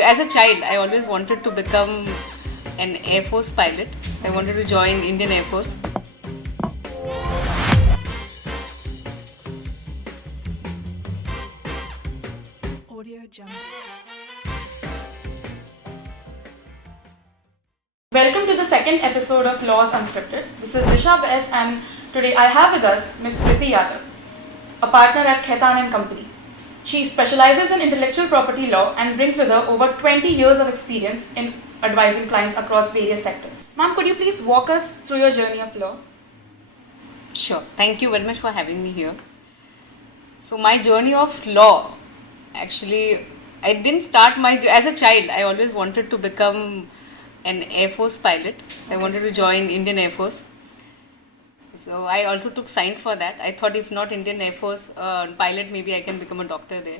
As a child, I always wanted to become an Air Force pilot. I wanted to join Indian Air Force. Audio Jungle. Welcome to the second episode of Laws Unscripted. This is Disha Bess, and today I have with us Ms. Smriti Yadav, a partner at Khaitan and Company. She specializes in intellectual property law and brings with her over 20 years of experience in advising clients across various sectors. Ma'am, could you please walk us through your journey of law? Sure. Thank you very much for having me here. So my journey of law, actually, I didn't start as a child. I always wanted to become an Air Force pilot. I wanted to join Indian Air Force. So I also took science for that. I thought if not Indian Air Force pilot, maybe I can become a doctor there.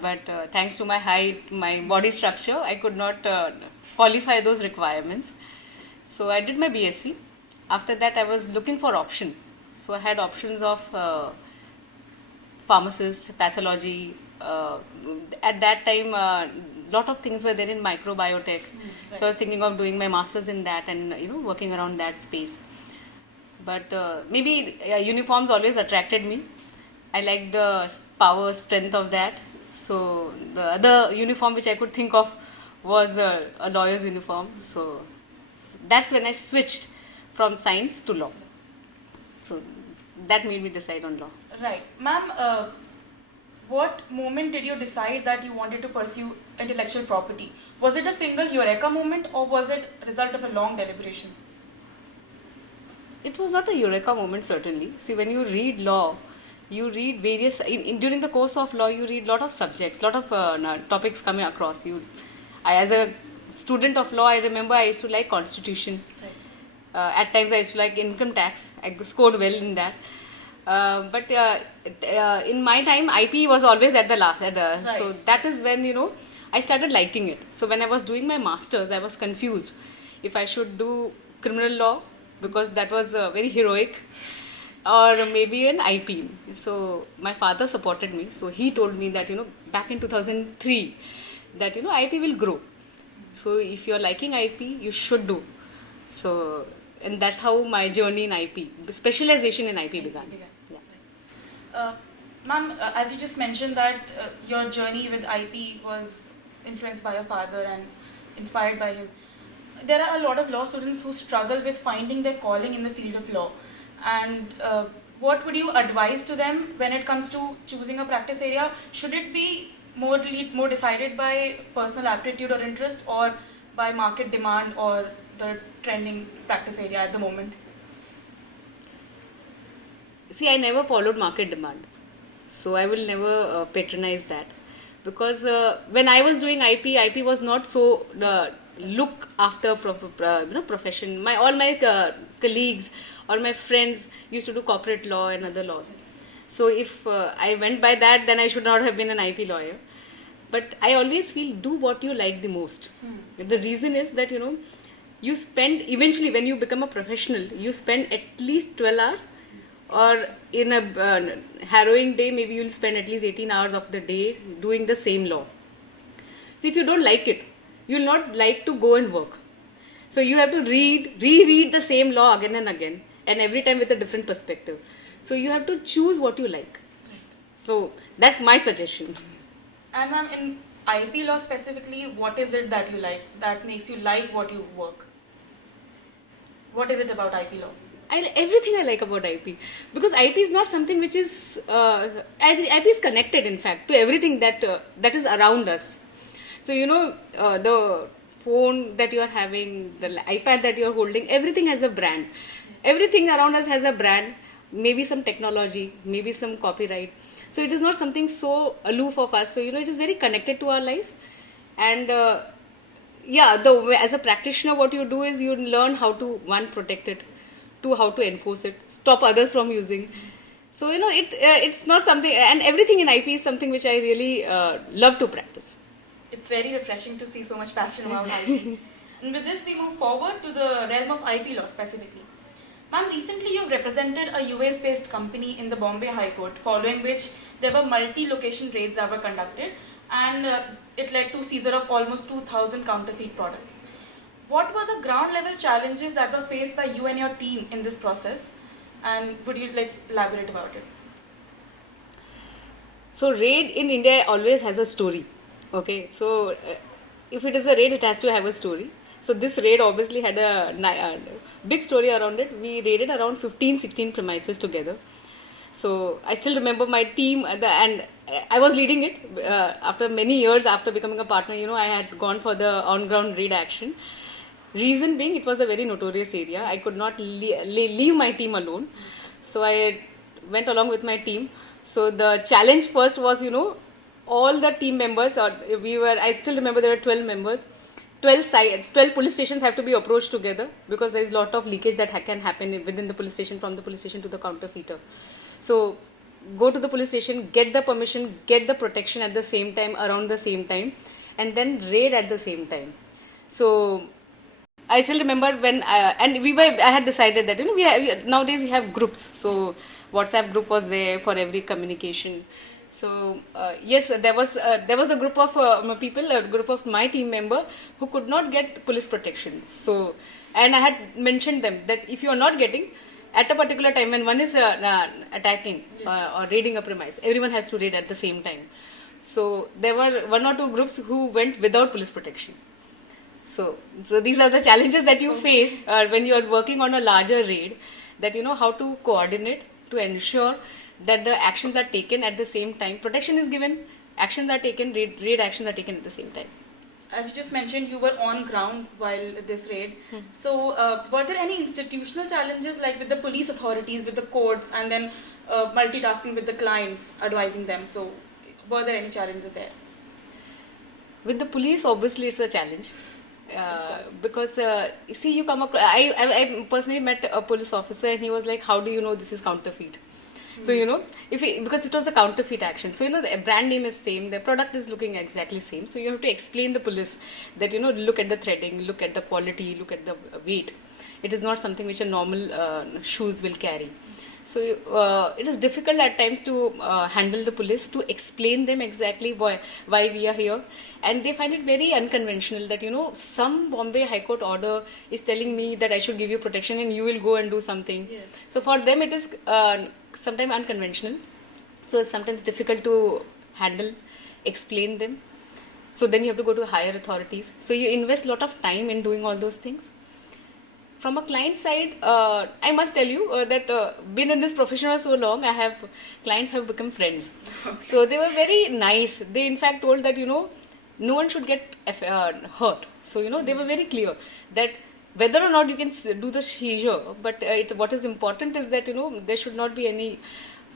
But thanks to my height, my body structure, I could not qualify those requirements. So I did my BSc. After that, I was looking for option. So I had options of pharmacist, pathology. At that time, lot of things were there in microbiotech. Right. So I was thinking of doing my masters in that and working around that space. But maybe uniforms always attracted me. I like the power, strength of that. So the other uniform which I could think of was a lawyer's uniform. So that's when I switched from science to law. So that made me decide on law. Right. Ma'am, what moment did you decide that you wanted to pursue intellectual property? Was it a single eureka moment or was it a result of a long deliberation? It was not a eureka moment, certainly. See, when you read law, you read various, during the course of law, you read lot of subjects, lot of topics coming across you. As a student of law, I remember I used to like constitution. Right. At times I used to like income tax. I scored well in that. But in my time, IP was always at the last. Right. So that is when, I started liking it. So when I was doing my masters, I was confused if I should do criminal law, because that was very heroic, or maybe an IP. So my father supported me. So he told me that, back in 2003, that, IP will grow. So if you're liking IP, you should do. So, and that's how my journey in IP, specialization in IP began. Yeah. Ma'am, as you just mentioned that your journey with IP was influenced by your father and inspired by him. There are a lot of law students who struggle with finding their calling in the field of law. And what would you advise to them when it comes to choosing a practice area? Should it be more decided by personal aptitude or interest, or by market demand or the trending practice area at the moment? See, I never followed market demand. So I will never patronize that. Because when I was doing IP was not so look after profession. All my colleagues or my friends used to do corporate law and other laws. So if I went by that, then I should not have been an IP lawyer. But I always feel do what you like the most. The reason is that you spend eventually, when you become a professional, you spend at least 12 hours, or in a harrowing day, maybe you'll spend at least 18 hours of the day doing the same law. So if you don't like it, you'll not like to go and work. So you have to reread the same law again and again, and every time with a different perspective. So you have to choose what you like. Right. So that's my suggestion. And ma'am, in IP law specifically, what is it that you like, that makes you like what you work? What is it about IP law? Everything I like about IP, because IP is not something which is IP is connected, in fact, to everything that is around us. So the phone that you are having, the iPad that you are holding, everything has a brand. Everything around us has a brand. Maybe some technology, maybe some copyright. So it is not something so aloof of us. So it is very connected to our life. And as a practitioner, what you do is you learn how to, one, protect it, two, how to enforce it, stop others from using. So it's not something, and everything in IP is something which I really love to practice. It's very refreshing to see so much passion about IP. And with this, we move forward to the realm of IP law specifically. Ma'am, recently you've represented a US-based company in the Bombay High Court, following which there were multi-location raids that were conducted, and it led to seizure of almost 2,000 counterfeit products. What were the ground level challenges that were faced by you and your team in this process, and would you elaborate about it? So raid in India always has a story. Okay, so if it is a raid, it has to have a story. So this raid obviously had a big story around it. We raided around 15-16 premises together. So I still remember my team and I was leading it. After many years after becoming a partner, I had gone for the on-ground raid action. Reason being, it was a very notorious area. I could not leave my team alone. So I went along with my team. So the challenge first was, all the team members, I still remember there were 12 members. 12 police stations have to be approached together because there is a lot of leakage that can happen within the police station, from the police station to the counterfeiter. So go to the police station, get the permission, get the protection at the same time, around the same time, and then raid at the same time. So I still remember when I had decided that nowadays we have groups. So WhatsApp group was there for every communication. So yes, there was a group of people, a group of my team member who could not get police protection. So, and I had mentioned them that if you are not getting at a particular time when one is attacking or raiding a premise, everyone has to raid at the same time. So there were 1 or 2 groups who went without police protection. So these are the challenges that you face when you are working on a larger raid. That how to coordinate to ensure that the actions are taken at the same time. Protection is given, actions are taken, raid actions are taken at the same time. As you just mentioned, you were on ground while this raid. So were there any institutional challenges like with the police authorities, with the courts, and then multitasking with the clients, advising them? So were there any challenges there? With the police, obviously it's a challenge. Because see, you come across, I personally met a police officer and he was like, how do you know this is counterfeit? So because it was a counterfeit action, so the brand name is same, the product is looking exactly same, so you have to explain the police that look at the threading, look at the quality, look at the weight. It is not something which a normal shoes will carry. So it is difficult at times to handle the police, to explain them exactly why we are here, and they find it very unconventional that some Bombay High Court order is telling me that I should give you protection and you will go and do something. Yes. So for them it is sometimes unconventional. So it's sometimes difficult to handle, explain them. So then you have to go to higher authorities. So you invest a lot of time in doing all those things. From a client side, I must tell you that been in this profession for so long, clients have become friends. Okay. So they were very nice. They in fact told that no one should get hurt. So they were very clear that whether or not you can do the seizure, but what is important is that there should not be any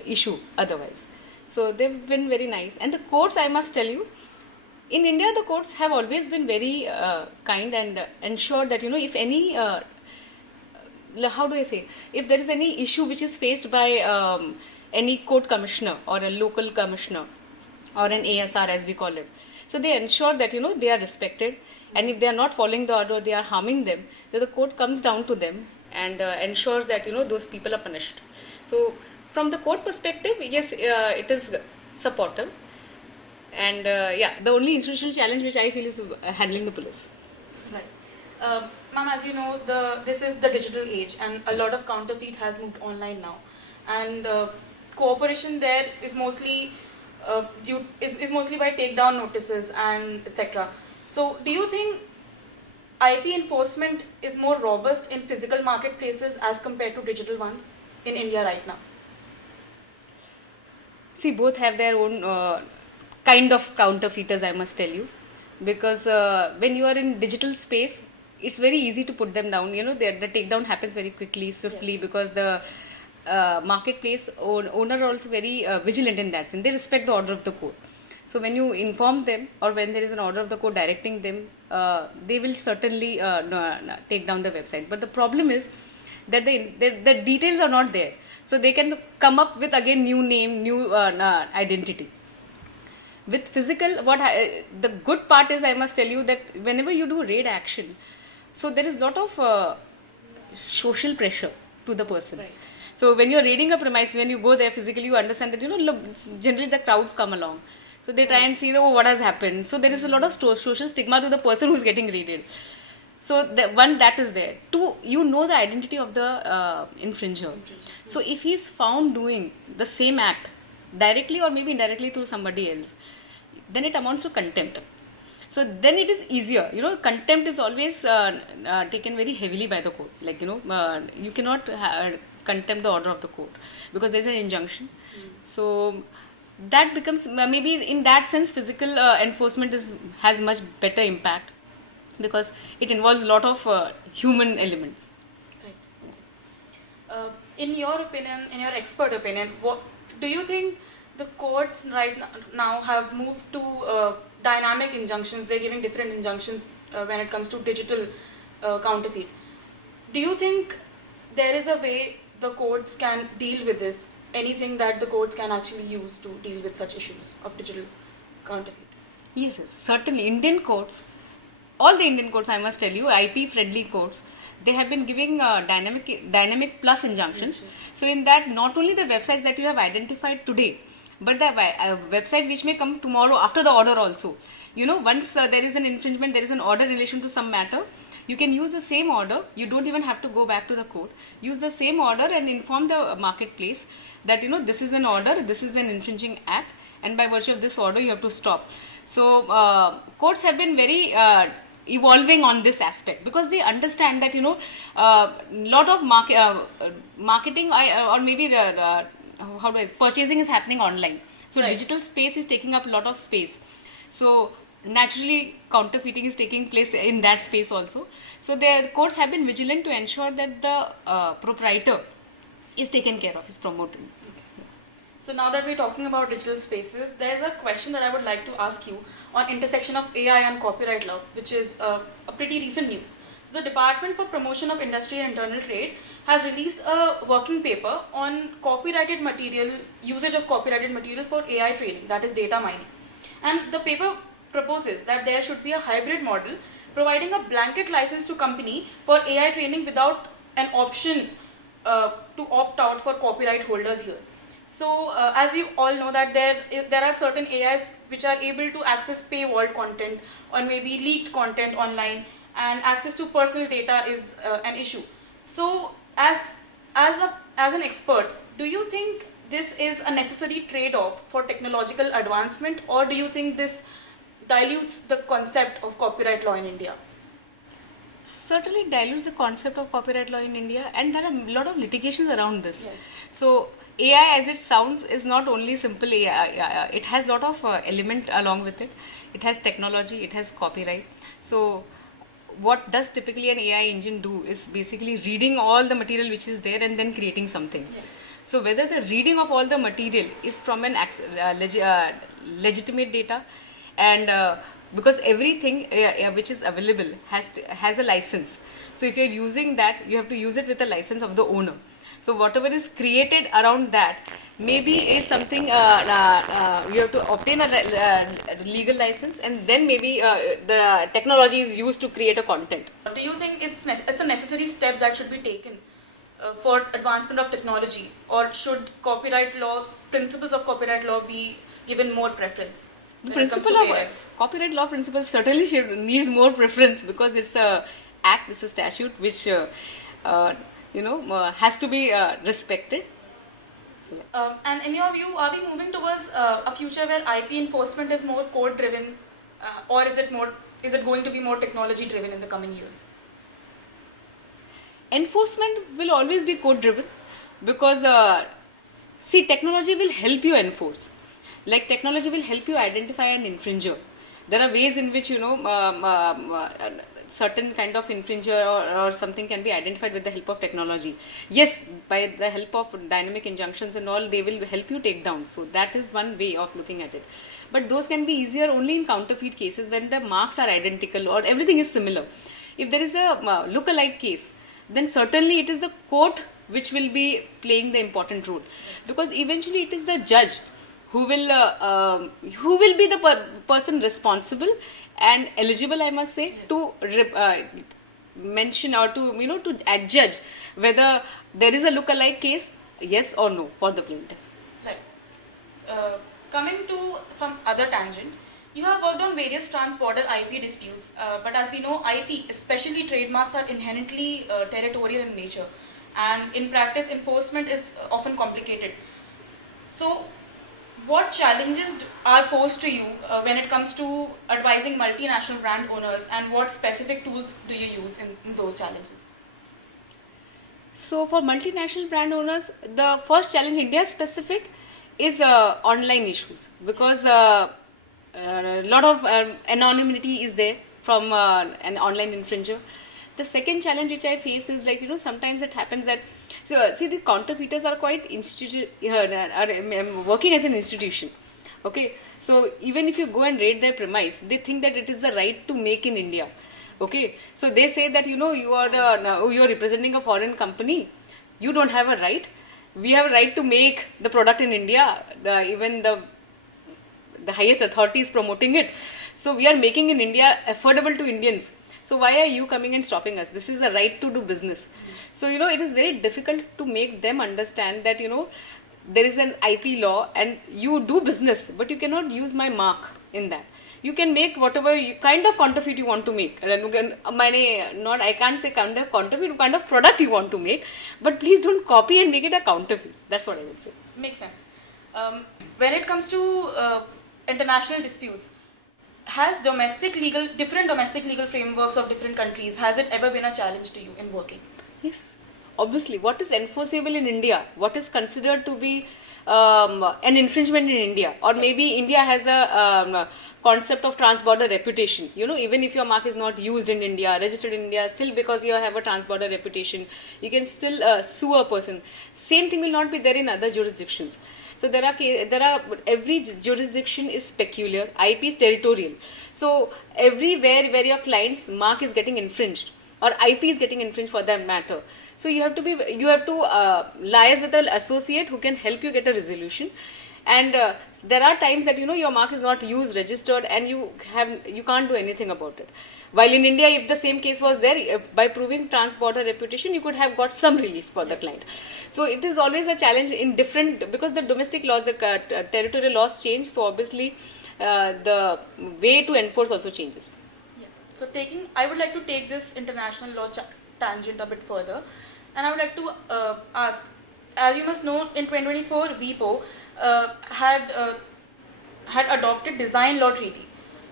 issue otherwise. So they've been very nice. And the courts, I must tell you, in India the courts have always been very kind and ensured that if any how do I say, if there is any issue which is faced by any court commissioner or a local commissioner or an ASR as we call it, so they ensure that they are respected, and if they are not following the order, they are harming them, then the court comes down to them and ensures that those people are punished. So from the court perspective, yes, it is supportive, and the only institutional challenge which I feel is handling the police. Right. Ma'am, as you know, this is the digital age, and a lot of counterfeit has moved online now, and cooperation there is mostly by takedown notices and etc. So, do you think IP enforcement is more robust in physical marketplaces as compared to digital ones in India right now? See, both have their own kind of counterfeiters, I must tell you, because when you are in digital space, it's very easy to put them down. The takedown happens very quickly, swiftly, yes, because the marketplace owner are also very vigilant in that sense. They respect the order of the court. So when you inform them, or when there is an order of the court directing them, they will certainly take down the website. But the problem is that the details are not there. So they can come up with again new name, new identity. With physical, the good part is, I must tell you, that whenever you do raid action, so there is a lot of social pressure to the person. Right. So when you're raiding a premise, when you go there physically, you understand that generally the crowds come along. So they try and see, oh, what has happened. So there is a lot of social stigma to the person who is getting raided. So that is there. Two, you know the identity of the infringer. So if he is found doing the same act directly or maybe indirectly through somebody else, then it amounts to contempt. So then it is easier. Contempt is always taken very heavily by the court. Like, you cannot contempt the order of the court because there is an injunction. So that becomes, maybe in that sense, physical enforcement has much better impact because it involves a lot of human elements. Right. In your opinion, in your expert opinion, what do you think the courts right now have moved to dynamic injunctions? They're giving different injunctions when it comes to digital counterfeit. Do you think there is a way the courts can deal with this? Anything that the courts can actually use to deal with such issues of digital counterfeit? Yes, certainly. Indian courts, all the Indian courts, I must tell you, IP-friendly courts, they have been giving dynamic plus injunctions. Yes. So in that, not only the websites that you have identified today, but the website which may come tomorrow after the order also. Once there is an infringement, there is an order in relation to some matter, you can use the same order. You don't even have to go back to the court. Use the same order and inform the marketplace that, this is an order, this is an infringing act, and by virtue of this order, you have to stop. So courts have been very evolving on this aspect because they understand that, lot of marketing or maybe purchasing is happening online. So Right. digital space is taking up a lot of space. So naturally counterfeiting is taking place in that space also. So the courts have been vigilant to ensure that the proprietor is taken care of, is promoted. So now that we're talking about digital spaces, there's a question that I would like to ask you on intersection of AI and copyright law, which is a pretty recent news. So the Department for Promotion of Industry and Internal Trade has released a working paper on copyrighted material, usage of copyrighted material for AI training, that is data mining. And the paper proposes that there should be a hybrid model providing a blanket license to company for AI training without an option to opt out for copyright holders here. So as we all know that there are certain AIs which are able to access paywalled content or maybe leaked content online, and access to personal data is an issue. So as an expert, do you think this is a necessary trade-off for technological advancement, or do you think this dilutes the concept of copyright law in India? Certainly dilutes the concept of copyright law in India, and there are a lot of litigations around this. Yes. So AI, as it sounds, is not only simple AI. It has a lot of element along with it. It has technology, it has copyright. So what does typically an AI engine do is basically reading all the material which is there and then creating something. Yes. So whether the reading of all the material is from an legitimate data, and because everything which is available has a license. So if you're using that, you have to use it with a license of the owner. So whatever is created around that maybe is something you have to obtain a legal license, and then maybe the technology is used to create a content. Do you think it's a necessary step that should be taken for advancement of technology, or should principles of copyright law be given more preference? The when it comes principle to of AI? copyright law principle certainly needs more preference because it's a act, it's a statute which has to be respected. So, And in your view, are we moving towards a future where IP enforcement is more code driven, or is it going to be more technology driven in the coming years? enforcement will always be code driven because technology will help you enforce. Like technology will help you identify an infringer. There are ways in which certain kind of infringer or something can be identified with the help of technology. Yes, by the help of dynamic injunctions and all, they will help you take down. So that is one way of looking at it. But those can be easier only in counterfeit cases when the marks are identical or everything is similar. If there is a look-alike case, then certainly it is the court which will be playing the important role, because eventually it is the judge who will be the person responsible and eligible, I must say, Yes. to mention or to adjudge whether there is a look-alike case, yes or no, for the plaintiff. Right. coming to some other tangent, you have worked on various trans-border IP disputes, but as we know, IP, especially trademarks, are inherently territorial in nature, and in practice, enforcement is often complicated. So, what challenges are posed to you when it comes to advising multinational brand owners, and what specific tools do you use in those challenges? So for multinational brand owners, the first challenge, India specific, is online issues, because a lot of anonymity is there from an online infringer. The second challenge which I face is, like, sometimes it happens that, so see, the counterfeiters are quite working as an institution. Okay, so even if you go and raid their premise, they think that it is the right to make in India. Okay, so they say that, you are representing a foreign company, you don't have a right. We have a right to make the product in India. Even the highest authorities promoting it. So we are making in India affordable to Indians. So why are you coming and stopping us? This is a right to do business. So, it is very difficult to make them understand that, there is an IP law and you do business, but you cannot use my mark in that. You can make whatever kind of counterfeit you want to make. I can't say kind of counterfeit, kind of product you want to make, but please don't copy and make it a counterfeit. That's what I would say. Makes sense. When it comes to international disputes, has different domestic legal frameworks of different countries, has it ever been a challenge to you in working? Yes, obviously. What is enforceable in India? What is considered to be an infringement in India? Or maybe India has a concept of trans-border reputation. Even if your mark is not used in India, registered in India, still because you have a trans-border reputation, you can still sue a person. Same thing will not be there in other jurisdictions. So there are every jurisdiction is peculiar. IP is territorial. So everywhere where your client's mark is getting infringed, or IP is getting infringed for that matter, so you have to liaise with an associate who can help you get a resolution. And there are times that your mark is not used, registered, and you can't do anything about it. While in India, if the same case was there, by proving trans-border reputation, you could have got some relief for the client. So it is always a challenge in different, because the domestic laws, the territorial laws change. So obviously, the way to enforce also changes. Yeah. So I would like to take this international law tangent a bit further, and I would like to ask, as you must know, in 2024, WIPO had adopted design law treaty.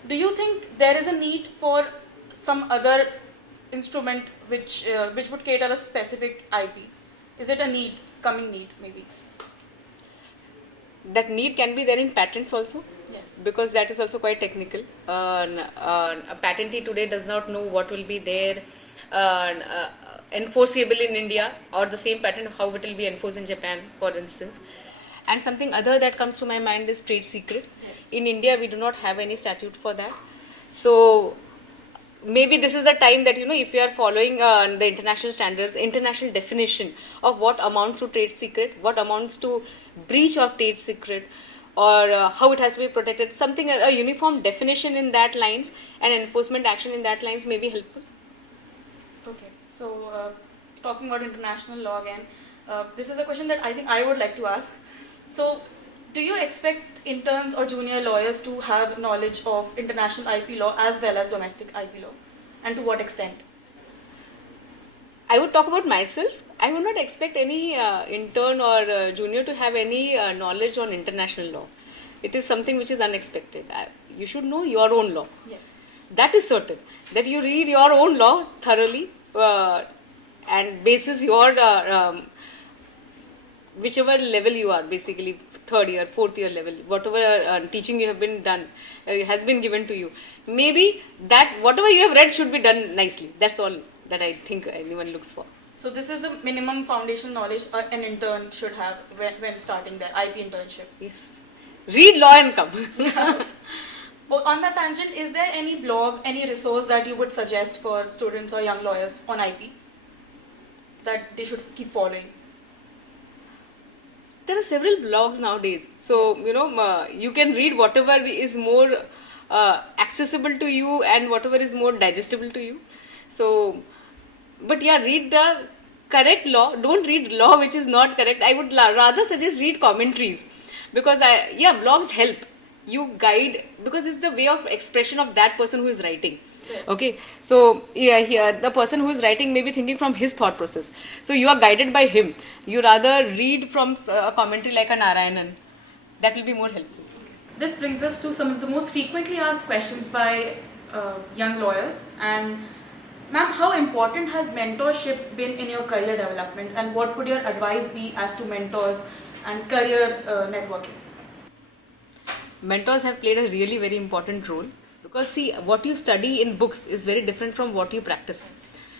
Do you think there is a need for some other instrument which would cater a specific IP? Is it a coming need maybe? That need can be there in patents also. Yes. Because that is also quite technical. A patentee today does not know what will be there enforceable in India, or the same patent, how it will be enforced in Japan, for instance. And something other that comes to my mind is trade secret. Yes. In India, we do not have any statute for that. So maybe this is the time that, if you are following the international standards, international definition of what amounts to trade secret, what amounts to breach of trade secret, or how it has to be protected, something, a uniform definition in that lines and enforcement action in that lines may be helpful. Okay, so talking about international law again, this is a question that I think I would like to ask. So, do you expect interns or junior lawyers to have knowledge of international IP law as well as domestic IP law? And to what extent? I would talk about myself. I would not expect any intern or junior to have any knowledge on international law. It is something which is unexpected. You should know your own law. Yes. That is certain. That you read your own law thoroughly and basis your whichever level you are, basically third year, fourth year level, whatever teaching you have been done, has been given to you. Maybe that whatever you have read should be done nicely. That's all that I think anyone looks for. So this is the minimum foundational knowledge an intern should have when starting their IP internship. Yes. Read law and come. Well, on that tangent, is there any blog, any resource that you would suggest for students or young lawyers on IP that they should keep following? There are several blogs nowadays. So, Yes. You can read whatever is more accessible to you and whatever is more digestible to you. So, but yeah, read the correct law. Don't read law which is not correct. I would rather suggest read commentaries. because blogs help you guide, because it's the way of expression of that person who is writing. Yes. Okay, so here the person who is writing may be thinking from his thought process, so you are guided by him. You rather read from a commentary like a Narayanan. That will be more helpful. This brings us to some of the most frequently asked questions by young lawyers. And ma'am, how important has mentorship been in your career development, and what would your advice be as to mentors and career networking? Mentors have played a really very important role, because see, what you study in books is very different from what you practice.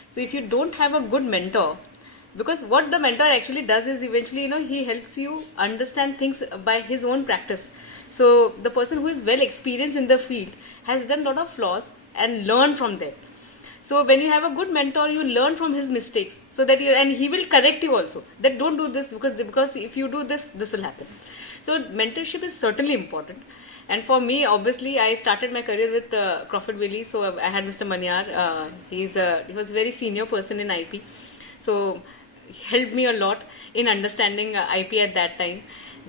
So if you don't have a good mentor, because what the mentor actually does is eventually, he helps you understand things by his own practice. So the person who is well experienced in the field has done a lot of flaws and learn from them. So when you have a good mentor, you learn from his mistakes, so that and he will correct you also, that don't do this, because if you do this will happen. So mentorship is certainly important. And for me, obviously, I started my career with Crawford Willie. So I had Mr. Manyar. He was a very senior person in IP. So he helped me a lot in understanding IP at that time.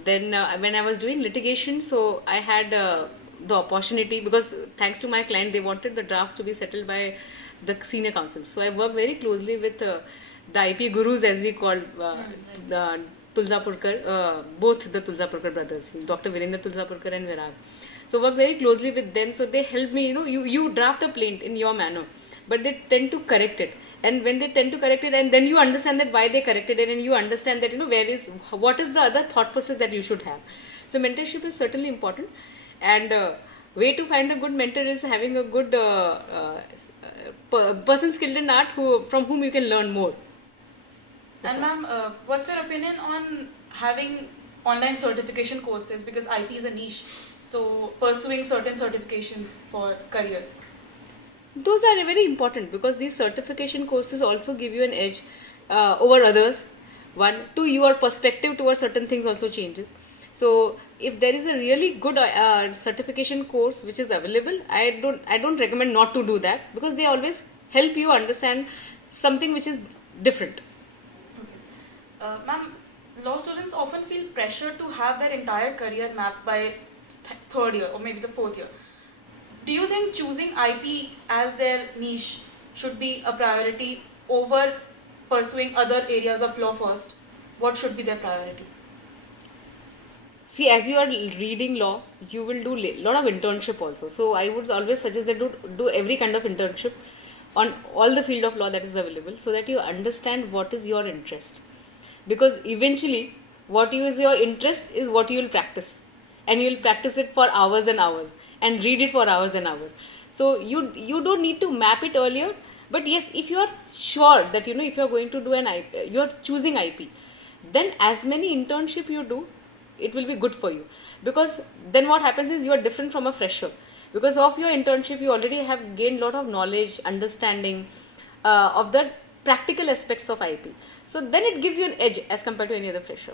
Then when I was doing litigation, so I had the opportunity, because thanks to my client, they wanted the drafts to be settled by the senior counsel. So I worked very closely with the IP gurus, as we call the Tulsapurkar, both the Tulsapurkar brothers, Dr. Virendra Tulsapurkar and Virag. So work very closely with them. So they help me, you draft a plaint in your manner, but they tend to correct it. And when they tend to correct it, and then you understand that why they corrected it, and you understand that, what is the other thought process that you should have. So mentorship is certainly important. And way to find a good mentor is having a good person skilled in art from whom you can learn more. And ma'am, what's your opinion on having online certification courses, because IP is a niche, so pursuing certain certifications for career? Those are very important, because these certification courses also give you an edge over others. One, two, your perspective towards certain things also changes. So if there is a really good certification course which is available, I don't recommend not to do that, because they always help you understand something which is different. Ma'am, law students often feel pressure to have their entire career mapped by third year or maybe the fourth year. Do you think choosing IP as their niche should be a priority over pursuing other areas of law first? What should be their priority? See, as you are reading law, you will do a lot of internship also. So I would always suggest that do every kind of internship on all the field of law that is available, so that you understand what is your interest. Because eventually, what is your interest is what you will practice. And you will practice it for hours and hours, and read it for hours and hours. So you don't need to map it earlier. But yes, if you are sure that, if you are going to do an IP, you are choosing IP, then as many internship you do, it will be good for you. Because then what happens is you are different from a fresher. Because of your internship, you already have gained a lot of knowledge, understanding of the practical aspects of IP. So then it gives you an edge as compared to any other fresher.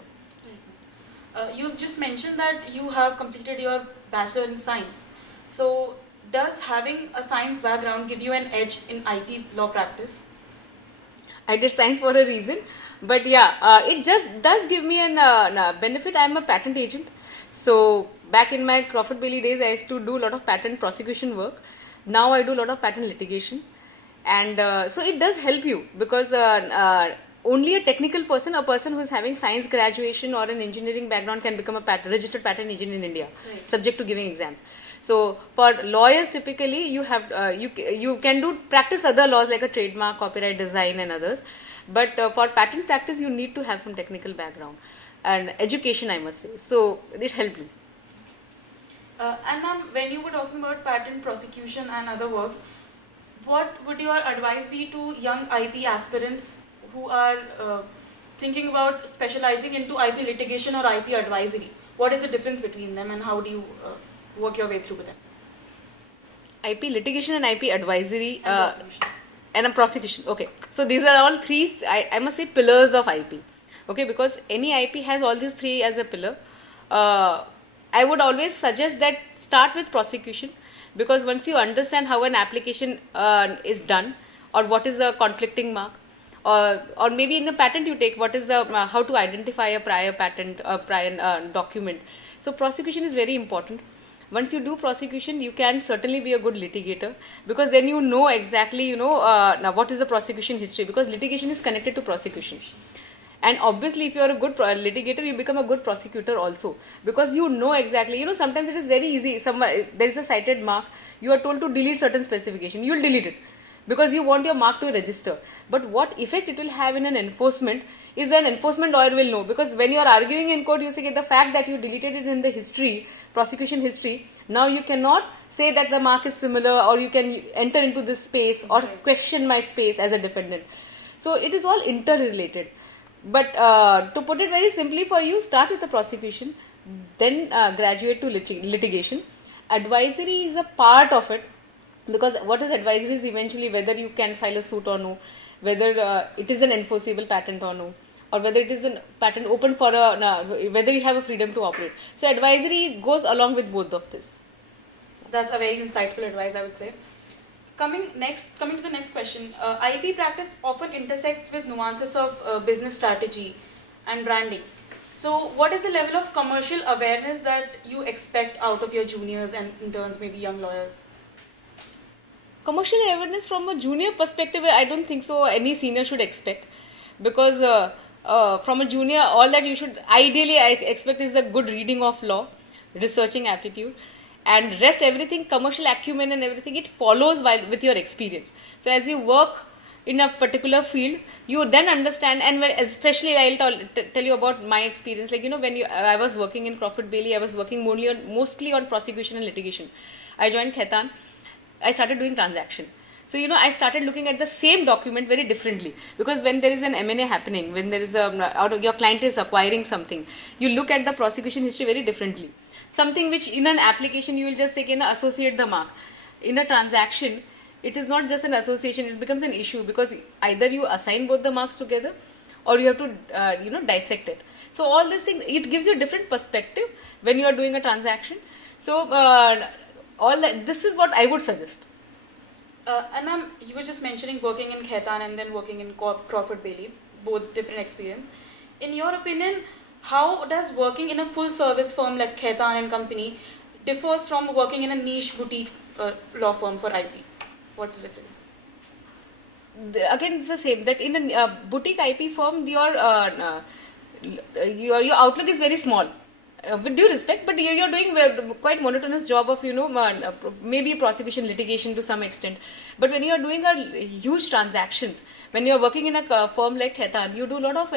You've just mentioned that you have completed your bachelor in science. So does having a science background give you an edge in IP law practice? I did science for a reason, but it just does give me an benefit. I am a patent agent. So back in my Crawford Bailey days, I used to do a lot of patent prosecution work. Now I do a lot of patent litigation. And so it does help you, because only a technical person, a person who is having science graduation or an engineering background, can become a registered patent agent in India, right, subject to giving exams. So for lawyers, typically you have you can practice other laws like a trademark, copyright, design, and others. But for patent practice, you need to have some technical background and education, I must say. So it helped me. And ma'am, when you were talking about patent prosecution and other works, what would your advice be to young IP aspirants who are thinking about specializing into IP litigation or IP advisory? What is the difference between them, and how do you work your way through them? IP litigation and IP advisory and prosecution. Okay, so these are all three, I must say, pillars of IP. Okay, because any IP has all these three as a pillar. I would always suggest that start with prosecution, because once you understand how an application is done, or what is a conflicting mark, or maybe in the patent you take what is the how to identify a prior patent, prior document. So prosecution is very important. Once you do prosecution, you can certainly be a good litigator, because then you know exactly, now what is the prosecution history, because litigation is connected to prosecution. And obviously, if you are a good litigator, you become a good prosecutor also, because you know exactly, sometimes it is very easy. There is a cited mark, you are told to delete certain specification, you will delete it because you want your mark to register. But what effect it will have in an enforcement is an enforcement lawyer will know, because when you are arguing in court, you say the fact that you deleted it in the history, prosecution history, now you cannot say that the mark is similar, or you can enter into this space or question my space as a defendant. So it is all interrelated. But to put it very simply for you, start with the prosecution, then graduate to litigation. Advisory is a part of it, because what is advisory is eventually whether you can file a suit or no, whether it is an enforceable patent or no, or whether it is a patent open for whether you have a freedom to operate. So advisory goes along with both of this. That's a very insightful advice, I would say. Coming to the next question, IP practice often intersects with nuances of business strategy and branding. So what is the level of commercial awareness that you expect out of your juniors and interns, maybe young lawyers? Commercial awareness from a junior perspective, I don't think so any senior should expect, because from a junior, all that you should ideally I expect is a good reading of law, researching aptitude, and rest everything, commercial acumen and everything, it follows with your experience. So as you work in a particular field, you then understand, and especially I'll tell you about my experience. Like, when I was working in Crawford Bailey, I was working mostly on prosecution and litigation. I joined Khaitan. I started doing transaction. So, I started looking at the same document very differently, because when there is an M&A happening, when there is your client is acquiring something, you look at the prosecution history very differently. Something which in an application you will just say, associate the mark. In a transaction, it is not just an association, it becomes an issue, because either you assign both the marks together or you have to, dissect it. So all these things, it gives you a different perspective when you are doing a transaction. So this is what I would suggest. And ma'am, you were just mentioning working in Khaitan and then working in Crawford Bailey, both different experience. In your opinion, how does working in a full service firm like Khaitan and Company differs from working in a niche boutique law firm for IP? What's the difference? Again, it's the same, that in a boutique IP firm, your outlook is very small. With due respect, but you're doing quite monotonous job of maybe prosecution, litigation to some extent. But when you are doing a huge transactions, when you are working in a firm like Khaitan, you do a lot of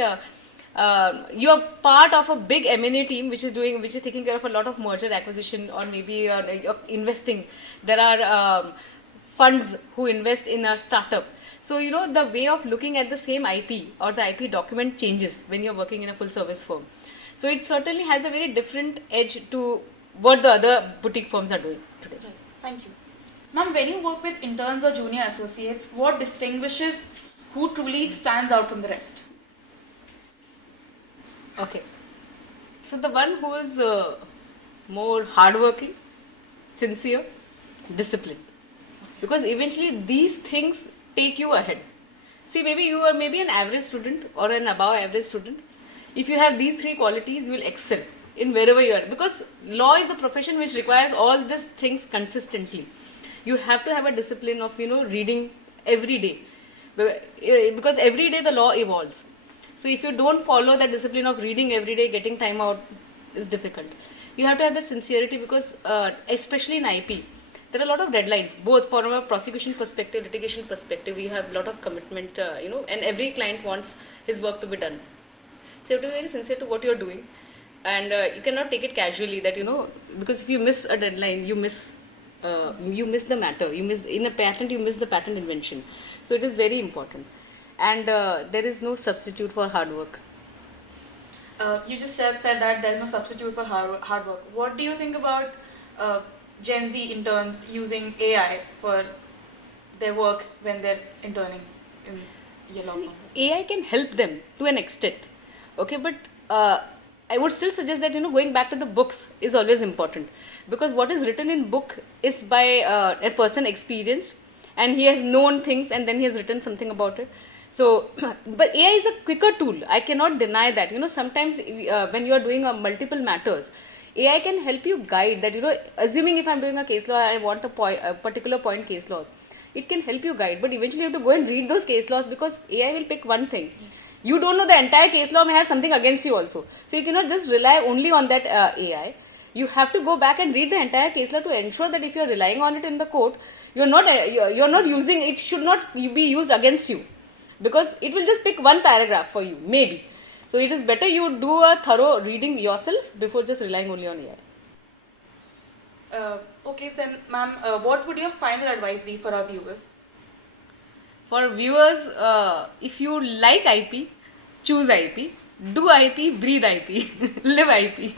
you are part of a big M&A team which is taking care of a lot of merger acquisition, or maybe you're investing. There are funds who invest in a startup. So the way of looking at the same IP or the IP document changes when you're working in a full service firm. So it certainly has a very different edge to what the other boutique firms are doing today. Right. Thank you. Ma'am, when you work with interns or junior associates, what distinguishes who truly stands out from the rest? Okay. So the one who is more hardworking, sincere, disciplined. Because eventually these things take you ahead. See, maybe you are an average student or an above average student. If you have these three qualities, you will excel in wherever you are. Because law is a profession which requires all these things consistently. You have to have a discipline of, reading every day. Because every day the law evolves. So if you don't follow that discipline of reading every day, getting time out is difficult. You have to have the sincerity, because especially in IP, there are a lot of deadlines, both from a prosecution perspective, litigation perspective. You have a lot of commitment, and every client wants his work to be done. So you have to be very sincere to what you are doing, and you cannot take it casually that, because if you miss a deadline, you miss the matter. You miss in a patent, you miss the patent invention. So it is very important, and there is no substitute for hard work. You just said that there is no substitute for hard work. What do you think about Gen Z interns using AI for their work when they're interning in your law firm? AI can help them to an extent. Okay, but I would still suggest that, going back to the books is always important, because what is written in book is by a person experienced, and he has known things and then he has written something about it. So, but AI is a quicker tool. I cannot deny that. Sometimes when you are doing multiple matters, AI can help you guide that. Assuming if I'm doing a case law, I want a particular point case laws. It can help you guide, but eventually you have to go and read those case laws because AI will pick one thing. Yes. You don't know the entire case law may have something against you also. So you cannot just rely only on that AI. You have to go back and read the entire case law to ensure that if you're relying on it in the court, you're not using it. Should not be used against you. Because it will just pick one paragraph for you, maybe. So it is better you do a thorough reading yourself before just relying only on AI. Okay, then, ma'am, what would your final advice be for our viewers? For viewers, if you like IP, choose IP, do IP, breathe IP, live IP.